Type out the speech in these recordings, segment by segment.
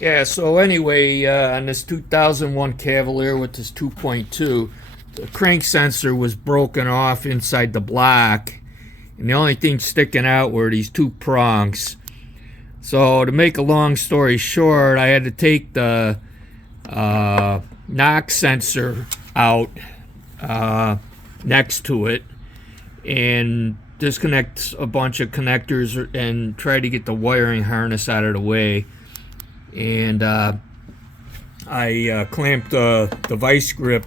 Yeah, so anyway, on this 2001 Cavalier with this 2.2, the crank sensor was broken off inside the block, and the only thing sticking out were these two prongs. So to make a long story short, I had to take the knock sensor out next to it and disconnect a bunch of connectors and try to get the wiring harness out of the way. And I clamped the vice grip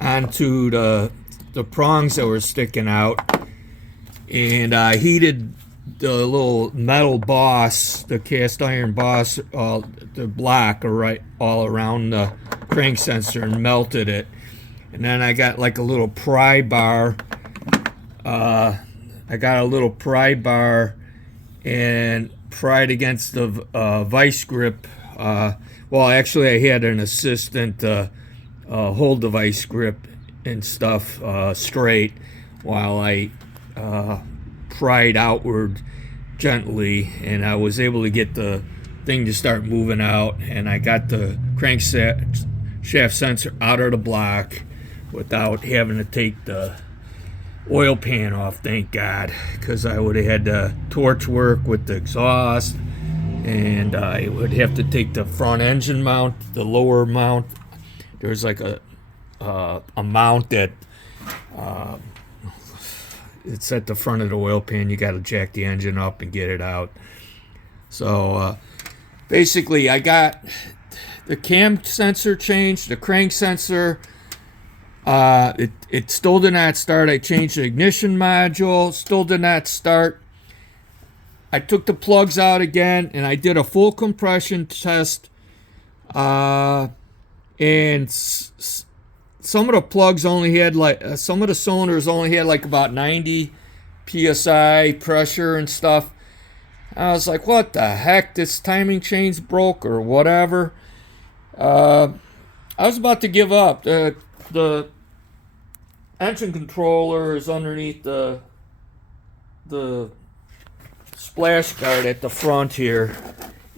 onto the prongs that were sticking out, and I heated the little metal boss, the cast iron boss, the block all around the crank sensor, and melted it. And then I got like a little pry bar. And pried against the vice grip. Well, actually, I had an assistant hold the vice grip and stuff straight while I pried outward gently, and I was able to get the thing to start moving out, and I got the crankshaft sensor out of the block without having to take the oil pan off, thank God, because I would have had to torch work with the exhaust, and I would have to take the front engine mount, the lower mount. There's like a mount that it's at the front of the oil pan. You got to jack the engine up and get it out. So basically, I got the cam sensor changed, the crank sensor. It still did not start. I changed the ignition module, still did not start. I took the plugs out again, and I did a full compression test. And some of the plugs only had some of the cylinders only had like about 90 psi pressure and stuff. I was like, what the heck? This timing chain's broke or whatever. I was about to give up. The engine controller is underneath the splash guard at the front here,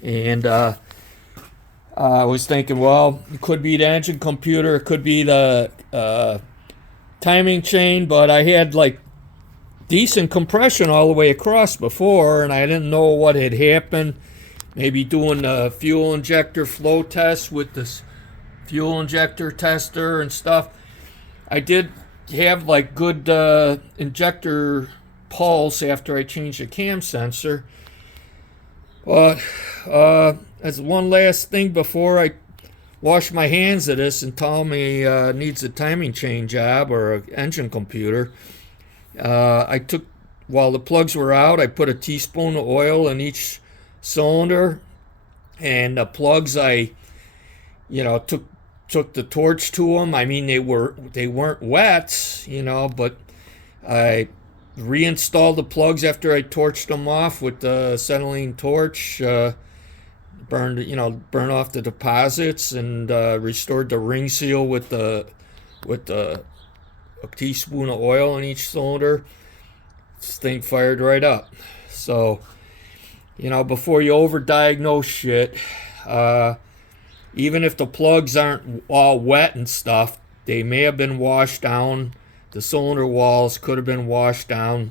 and I was thinking, well, it could be the engine computer, it could be the timing chain, but I had like decent compression all the way across before, and I didn't know what had happened. Maybe doing the fuel injector flow test with this fuel injector tester and stuff. I did have like good injector pulse after I changed the cam sensor. But as one last thing before I wash my hands of this and tell me needs a timing chain job or an engine computer, while the plugs were out, I put a teaspoon of oil in each cylinder, and the plugs I took the torch to them. I mean, they weren't wet, but I reinstalled the plugs after I torched them off with the acetylene torch, burn off the deposits, and restored the ring seal with a teaspoon of oil in each cylinder. This thing fired right up. So, before you overdiagnose shit, even if the plugs aren't all wet and stuff, they may have been washed down. The cylinder walls could have been washed down.